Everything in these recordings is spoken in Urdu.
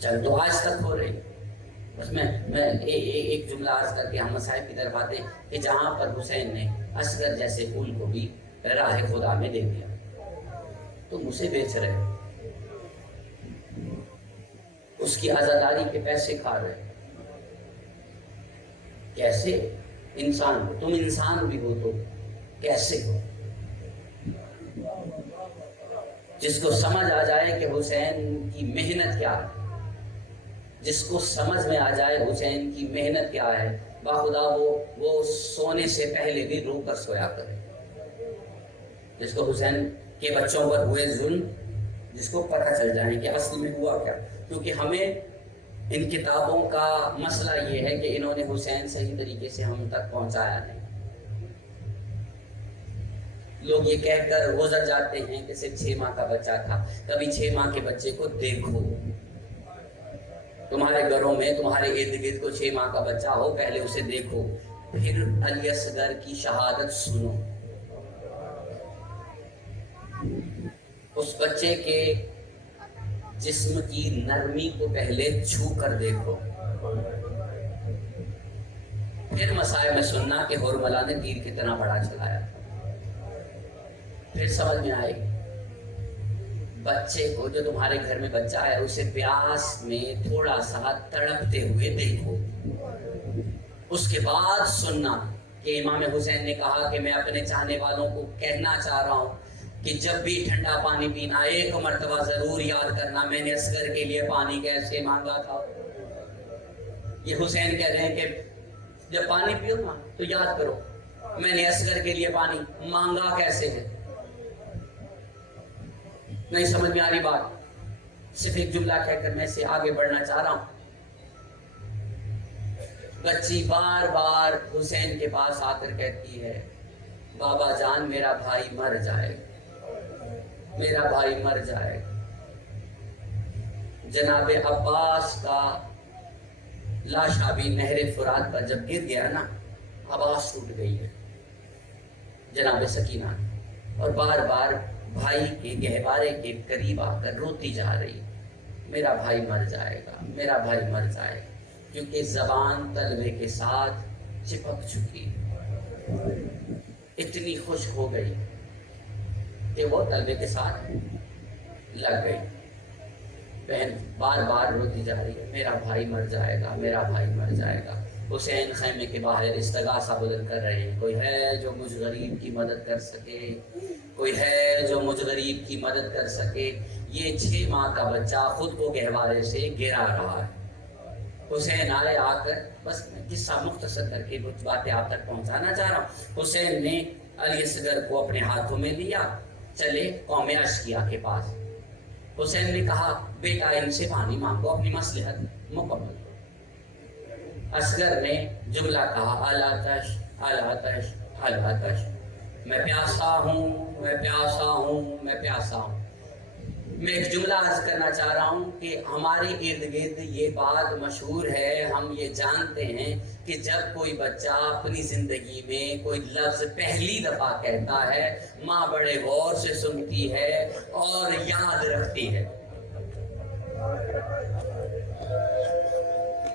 چل تو آج تک ہو رہی. بس میں ایک جملہ عرض کر کے ہم مصائب کی طرف آتے ہیں کہ جہاں پر حسین نے اصغر جیسے پھول کو بھی راہ خدا میں دے دیا، تم اسے بیچ رہے، اس کی عزاداری کے پیسے کھا رہے. کیسے انسان، تم انسان بھی ہو تو کیسے ہو؟ جس کو سمجھ آ جائے کہ حسین کی محنت کیا ہے، جس کو سمجھ میں آ جائے حسین کی محنت کیا ہے، باخدا وہ سونے سے پہلے بھی رو کر سویا کرے. جس کو حسین کے بچوں پر ہوئے ظلم، جس کو پتہ چل جائے کہ اصل میں ہوا کیا. کیونکہ ہمیں ان کتابوں کا مسئلہ یہ ہے کہ انہوں نے حسین صحیح طریقے سے ہم تک پہنچایا نہیں. لوگ یہ کہہ کر گزر جاتے ہیں کہ صرف 6 ماہ کا بچہ تھا. کبھی 6 ماہ کے بچے کو دیکھو. تمہارے گھروں میں تمہارے ارد گرد کو 6 ماہ کا بچہ ہو، پہلے اسے دیکھو، پھر علی اصغر کی شہادت سنو. اس بچے کے جسم کی نرمی کو پہلے چھو کر دیکھو، پھر مسائل میں سننا کہ ہرملا نے تیر کتنا بڑا چلایا، پھر سمجھ میں آئے. بچے کو، جو تمہارے گھر میں بچہ ہے، اسے پیاس میں تھوڑا سا تڑپتے ہوئے دیکھو، اس کے بعد سننا کہ امام حسین نے کہا کہ میں اپنے چاہنے والوں کو کہنا چاہ رہا ہوں کہ جب بھی ٹھنڈا پانی پینا، ایک مرتبہ ضرور یاد کرنا میں نے اصغر کے لیے پانی کیسے مانگا تھا. یہ حسین کہہ رہے ہیں کہ جب پانی پیو نا تو یاد کرو میں نے اصغر کے لیے پانی مانگا کیسے ہے. نہیں سمجھ میں آ رہی بات؟ صرف ایک جملہ کہہ کر میں سے آگے بڑھنا چاہ رہا ہوں. بچی بار بار حسین کے پاس آ کر کہتی ہے، بابا جان میرا بھائی مر جائے، میرا بھائی مر جائے. جناب عباس کا لاشا بھی نہر فرات پر جب گر گیا نا، آواز ٹوٹ گئی ہے جناب سکینہ، اور بار بار بھائی کے گہوارے کے قریب آ کر روتی جا رہی، میرا بھائی مر جائے گا، میرا بھائی مر جائے گا. کیونکہ زبان طلبے کے ساتھ چپک چکی، اتنی خشک ہو گئی کہ وہ طلبے کے ساتھ لگ گئی. بہن بار بار روتی جا رہی ہے، میرا بھائی مر جائے گا، میرا بھائی مر جائے گا. حسین خیمے کے باہر استغاثہ بلند کر رہے ہیں، کوئی ہے جو مجھ غریب کی مدد کر سکے، کوئی ہے جو مجھ غریب کی مدد کر سکے. یہ 6 ماہ کا بچہ خود کو گہوارے سے گرا رہا ہے. حسین آئے، آ کر بس قصہ مختصر کر کے کچھ باتیں آپ تک پہنچانا چاہ رہا ہوں. حسین نے علی اصغر کو اپنے ہاتھوں میں لیا، چلے قوم اشقیاء کے پاس. حسین نے کہا بیٹا ان سے پانی مانگو، اپنی مصلحت مکمل کرو. اصغر نے جملہ کہا، الاتش الاتش الاتش، میں پیاسا ہوں، میں پیاسا ہوں، میں پیاسا ہوں. میں ایک جملہ عرض کرنا چاہ رہا ہوں کہ ہمارے ارد گرد یہ بات مشہور ہے، ہم یہ جانتے ہیں کہ جب کوئی بچہ اپنی زندگی میں کوئی لفظ پہلی دفعہ کہتا ہے، ماں بڑے غور سے سنتی ہے اور یاد رکھتی ہے.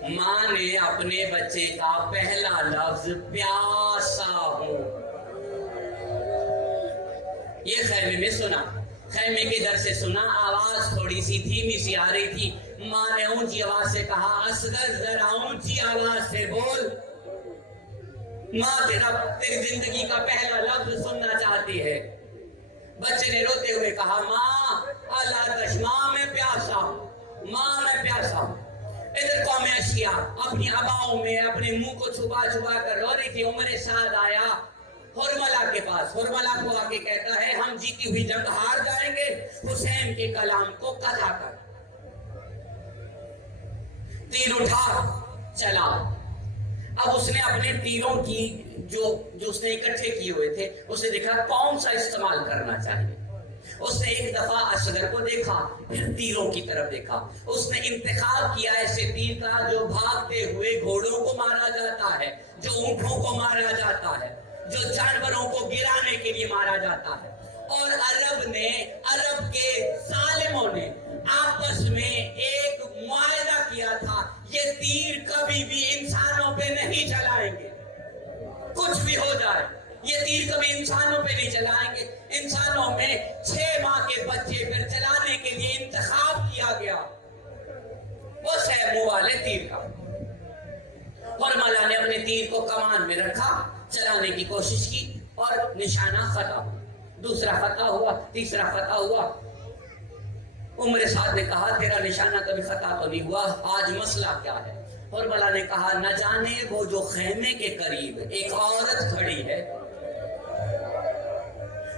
ماں نے اپنے بچے کا پہلا لفظ پیاسا ہوں یہ خیمے میں سنا، خیمے کے در سے سنا. آواز تھوڑی سی دھیمی سی آ رہی تھی. ماں نے اونچی آواز سے کہا، اصغر ذرا اونچی آواز سے بول، ماں تیری زندگی کا پہلا لفظ سننا چاہتی ہے. بچے نے روتے ہوئے کہا، ماں الاتش، ماں میں پیاسا ہوں، ماں میں پیاسا ہوں. ادھر قوم اشقیاء اپنی اباؤں میں اپنے منہ کو چھپا چھپا کر رو رہی تھی. عمر سعد آیا ہرملا کے پاس، ہرملا کو آ کے کہتا ہے، ہم جیتی ہوئی جنگ ہار جائیں گے، حسین کے کلام کو قطع کر. تیر اٹھا چلا. اب اس نے اپنے تیروں کی جو اس نے اکٹھے کیے ہوئے تھے، اسے دیکھا کون سا استعمال کرنا چاہیے. اس نے ایک دفعہ اصغر کو دیکھا، پھر تیروں کی طرف دیکھا. اس نے انتخاب کیا ایسے تیر کا جو بھاگتے ہوئے گھوڑوں کو مارا جاتا ہے، جو اونٹوں کو مارا جاتا ہے، جو جانوروں کو گرانے کے لیے مارا جاتا ہے. اور عرب کے ظالموں نے آپس میں ایک معاہدہ دیا تھا یہ تیر کبھی بھی انسانوں پہ نہیں چلائیں گے، کچھ بھی ہو جائے یہ تیر کبھی انسانوں پہ نہیں چلائیں گے۔ انسانوں میں 6 ماہ کے بچے پر چلانے کے لیے انتخاب کیا گیا، وہ 6 منہ والے تیر کا۔ حرملہ نے اپنے تیر کو کمان میں رکھا، چلانے کی کوشش کی اور نشانہ خطا ہوا، دوسرا خطا ہوا، تیسرا خطا ہوا۔ عمر سعد نے کہا تیرا نشانہ کبھی خطا تو نہیں ہوا، آج مسئلہ کیا ہے؟ حرملہ نے کہا نہ جانے وہ جو خیمے کے قریب ایک عورت کھڑی ہے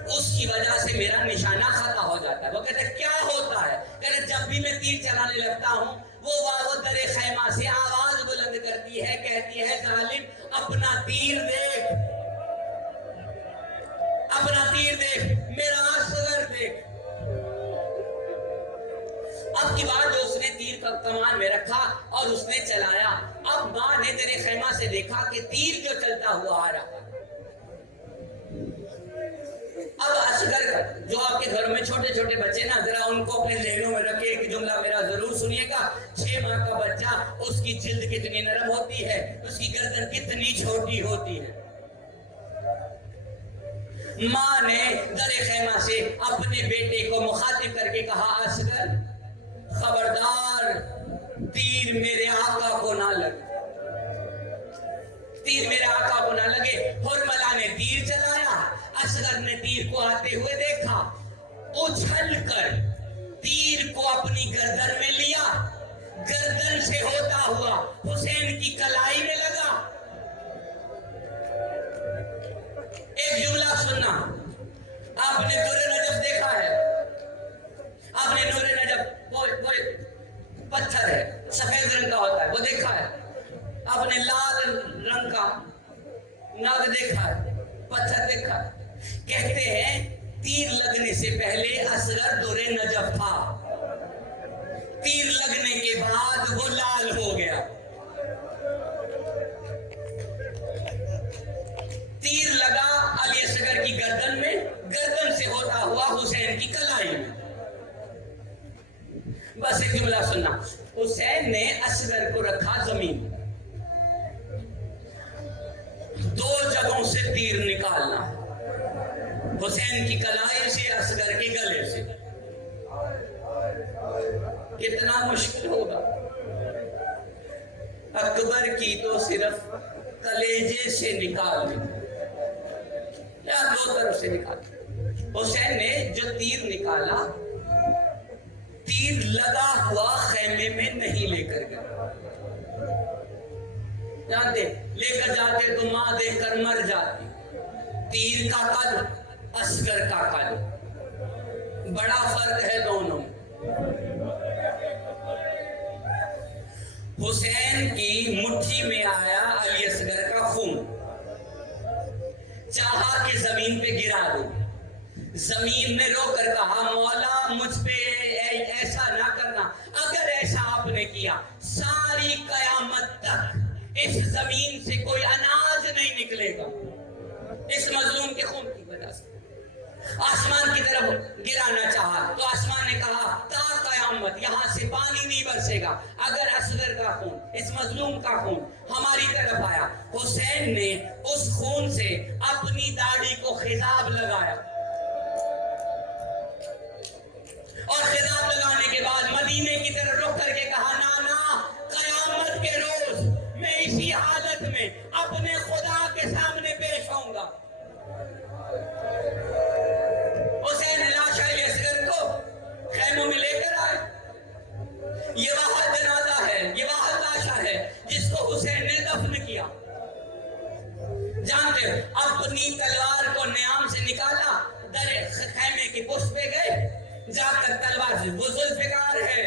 اس کی وجہ سے میرا نشانہ خطا ہو جاتا ہے۔ وہ کہتے کیا ہوتا ہے؟ کہتے جب بھی میں تیر چلانے لگتا ہوں وہ در خیمہ سے آواز بلند کرتی ہے، کہتی ہے ظالم اپنا تیر دیکھ، اپنا تیر دیکھ، میرا اصغر دیکھ۔ اب کی بار جو اس نے تیر کا کمان میں رکھا اور اس نے چلایا، اب ماں نے در خیمہ سے دیکھا کہ تیر جو چلتا ہوا آ رہا ہے۔ اب اصغر جو آپ کے گھر میں چھوٹے چھوٹے بچے نا، ذرا ان کو اپنے ذہنوں میں رکھے، ایک جملہ میرا ضرور سنیے گا۔ 6 ماہ کا بچہ، اس کی جلد کتنی نرم ہوتی ہے، اس کی گردن کتنی چھوٹی ہوتی ہے۔ ماں نے در خیمہ سے اپنے بیٹے کو مخاطب کر کے کہا اصغر خبردار تیر میرے آقا کو نہ لگے، تیر میرے آقا کو نہ لگے۔ حرملہ نے تیر چلایا، اصغر نے تیر کو آتے ہوئے دیکھا، اچھل کر تیر کو اپنی گردن میں لیا، گردن سے ہوتا ہوا حسین کی کلائی میں لگا۔ ایک جملہ سننا، آپ نے نور نجف دیکھا ہے؟ آپ نے نور نجف، وہ پتھر ہے سفید رنگ کا ہوتا ہے، وہ دیکھا ہے؟ آپ نے لال رنگ کا ناگ دیکھا ہے، پتھر دیکھا ہے؟ کہتے ہیں تیر لگنے سے پہلے اصغر دور نجف تھا، تیر لگنے کے بعد وہ لال ہو گیا۔ تیر لگا علی اصغر کی گردن میں، گردن سے ہوتا ہوا حسین کی کلائی میں۔ بس ایک جملہ سننا، حسین نے اصغر کو رکھا زمین، 2 جگہوں سے تیر نکالنا، حسین کی کلائی سے، اصغر کے گلے سے۔ کتنا مشکل ہوگا؟ اکبر کی تو صرف کلیجے سے نکال لی یا 2 طرف سے نکال۔ حسین نے جو تیر نکالا، تیر لگا ہوا خیمے میں نہیں لے کر گیا۔ جانتے لے کر جاتے تو ماں دیکھ کر مر جاتی۔ تیر کا قد، اصغر کا قد، بڑا فرق ہے دونوں۔ حسین کی مٹھی میں آیا علی اصغر کا خون، چاہا کہ زمین پہ گرا دو، زمین میں رو کر کہا مولا مجھ پہ ایسا نہ کرنا، اگر ایسا آپ نے کیا ساری قیامت تک اس زمین سے کوئی اناج نہیں نکلے گا، اس مظلوم کے خون کی وجہ سے۔ آسمان کی طرف گرانا چاہا تو آسمان نے کہا تا قیامت یہاں سے پانی نہیں برسے گا اگر اصغر کا خون، اس مظلوم کا خون ہماری طرف آیا۔ حسین نے اس خون سے اپنی داڑھی کو خضاب لگایا، اور خضاب لگانے کے بعد مدینے کی طرف رخ کر کے کہا نانا قیامت کے روز میں اسی حالت میں اپنے خدا کے سامنے پیش ہوں گا۔ حسین لاش علی اصغر کو خیموں میں لے کر آئے، یہ واحد جنازہ ہے، یہ واحد لاشا ہے جس کو حسین نے دفن کیا۔ جانتے ہو اپنی تلوار کو نیام سے نکالا، در خیمے کی پشت پہ گئے، جا کر تلوار سے، وہ ذوالفقار ہے،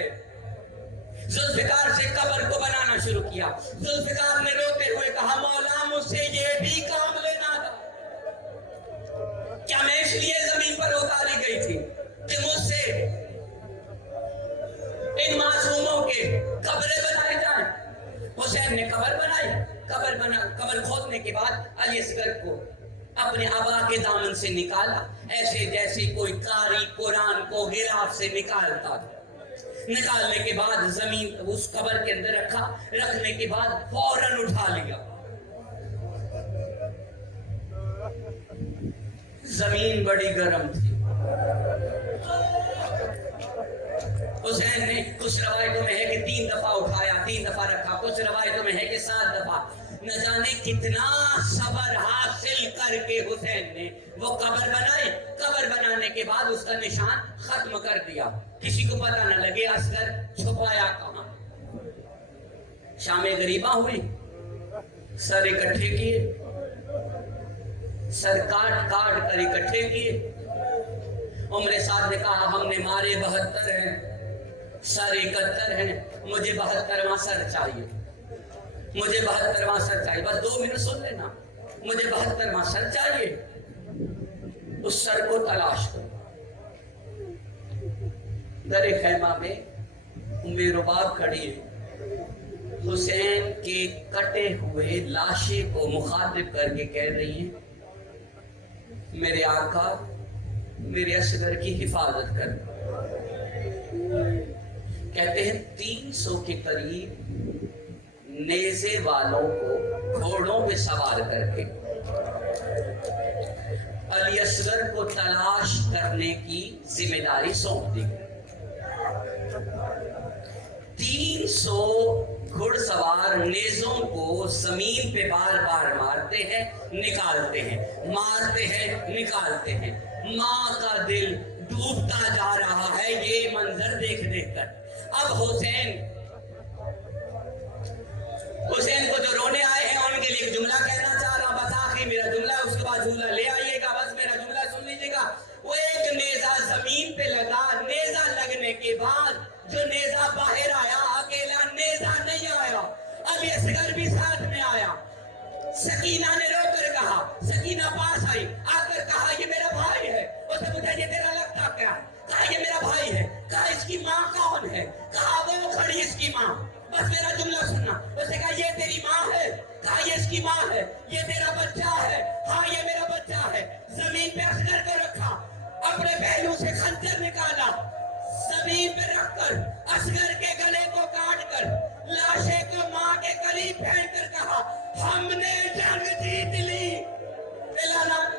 ذوالفقار سے قبر کو بنانا شروع کیا۔ ذوالفقار نے روتے ہوئے کہا مولا مجھ سے یہ بھی کام لینا تھا، کیا میں اس لیے زمین پر اتاری گئی تھی کہ مجھ سے ان معصوموں کے قبریں بنائے جائیں؟ حسین نے قبر بنائی، قبر کھودنے کے بعد علی اصغر کو اپنے آبا کے دامن سے نکالا، ایسے جیسے کوئی قاری قرآن کو غلاف سے نکالتا تھا۔ نکالنے کے بعد زمین اس قبر کے اندر رکھا، رکھنے کے بعد فوراً اٹھا لیا. زمین بڑی گرم تھی. حسین نے کچھ روایتوں میں ہے کہ 3 دفعہ اٹھایا، 3 دفعہ رکھا، کچھ روایتوں میں ہے کہ 7 دفعہ. نہ جانے کتنا صبر حاصل کر کے حسین نے وہ قبر بنائی. قبر بنانے کے بعد اس کا نشان ختم کر دیا، کسی کو پتہ نہ لگے اصغر چھپایا کہاں. شام غریبہ ہوئی، سر اکٹھے کیے، سر کاٹ کاٹ کر اکٹھے کیے. عمر سعد نے کہا ہم نے مارے 72 ہیں، سر 71 ہیں، مجھے 72واں سر چاہیے، مجھے 72واں سر چاہیے. بس 2 منٹ سن لینا، مجھے 72واں سر چاہیے. اس سر کو تلاش کرو. در خیمہ میں رباب کھڑی ہے، حسین کے کٹے ہوئے لاشے کو مخاطب کر کے کہہ رہی ہیں میرے آقا میرے اصغر کی حفاظت کر. کہتے ہیں 300 کے قریب نیزے والوں کو گھوڑوں پہ سوار کر کے علی اصغر کو تلاش کرنے کی ذمہ داری سونپ دی. 300 گھڑ سوار نیزوں کو زمین پہ بار بار مارتے ہیں نکالتے ہیں، مارتے ہیں نکالتے ہیں. ماں کا دل ڈوبتا جا رہا ہے یہ منظر دیکھ دیکھ کر. اب حسین کو جو رونے آئے ہیں ان کے لیے ایک جملہ کہنا چاہ رہا، بس آخری میرا جملہ، اس کے بعد جملہ لے آئیے گا. بس میرا جملہ سن لیجیے گا. وہ ایک نیزہ زمین پہ لگا، نیزہ لگنے کے بعد جو نیزہ باہر آیا اکیلا نیزہ نہیں آیا، اب اصغر بھی ساتھ میں آیا. سکینہ نے رو کر کہا، سکینہ پاس آئی، آ کر کہا یہ میرا بھائی ہے. اس نے پوچھا یہ تیرا لگتا کیا ہے؟ کہا یہ میرا بھائی ہے. کہا اس کی ماں کون ہے؟ کہا وہ کھڑی اس کی ماں. بس میرا جملہ سننا. اس نے کہا یہ تیری ماں ہے؟ کہا یہ اس کی ماں ہے. یہ تیرا بچہ ہے؟ ہاں یہ میرا بچہ ہے. زمین پہ اصغر کو رکھا، اپنے پہلو سے خنجر نکالا، زمین پہ رکھ کر اصغر کے گلے کو کاٹ کر لاشے کو ماں کے قریب پھینک کر کہا ہم نے جنگ جیت لی. اعلان